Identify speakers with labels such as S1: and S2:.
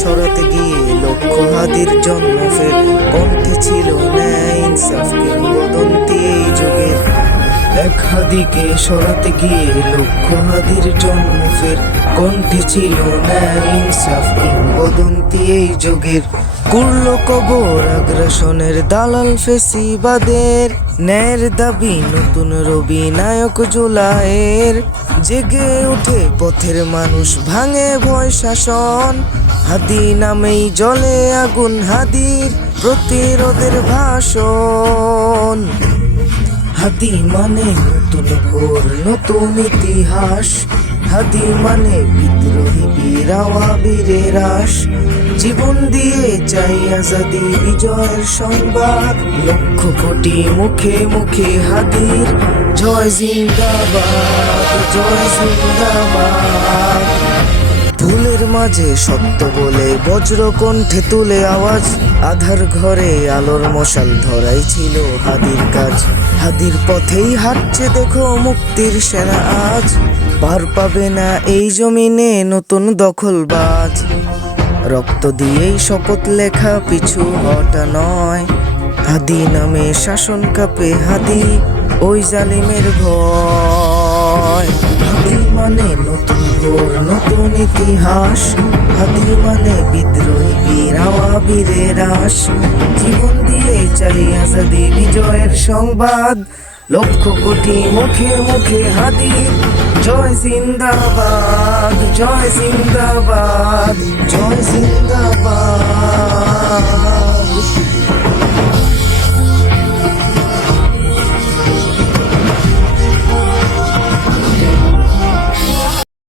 S1: সরাতে গিয়ে লক্ষ্য হাদির জন্ম ফের। কণ্ঠে ছিল ন্যায় ইনসাফ কিংবদন্তি এই যুগের। এক হাদিকে সরাতে গিয়ে লক্ষ্য হাদির জন্ম ফের। কণ্ঠে ছিল ন্যায়, ইনসাফ কিংবদন্তি এই যুগের। কুর্ল কবর আগ্রাসনের দালাল ফেসিবাদের। ন্যায়ের দাবি, নতুন রবি নায়ক জুলাইয়ের। জেগে ওঠে পথের মানুষ, ভাঙে ভয় শাসন। হাদি নামেই জলে আগুন হাদির প্রতিরোধের ভাষণ। হাদি মানে নতুন ভোর নতুন ইতিহাস। হাদি মানে বিদ্রোহী বীরাওয়া বীরের রাস জীবন দিয়ে চাই আজাদি বিজয়ের সংবাদ। লক্ষ কোটি মুখে মুখে হাদির। জয় জিন্দাবাদ জয় জিন্দাবাদ। ফুলের মাঝে সত্য বলে বজ্র কণ্ঠে তুলে আওয়াজ। আধার ঘরে আলোর মশাল ধরাই ছিল হাদির কাজ। হাদির পথেই হাঁটছে দেখো মুক্তির সেনা আজ। পার পাবে না এই জমিনে নতুন দখলবাজ। রক্ত দিয়েই শপথ লেখা পিছু হটা নয়। হাদি নামে শাসন কাপে হাদি, ওই জালিমের ভয়। হাদি মানে নতুন ভোর, নতুন ইতিহাস। হাদি মানে বিদ্রোহী বীরাওয়া বীরের রাস। জীবন দিয়ে চাই আজাদি, বিজয়ের সংবাদ। লক্ষ কোটি মুখে মুখে হাদি জয় জিন্দাবাদ জয় জিন্দাবাদ জয় জিন্দাবাদ।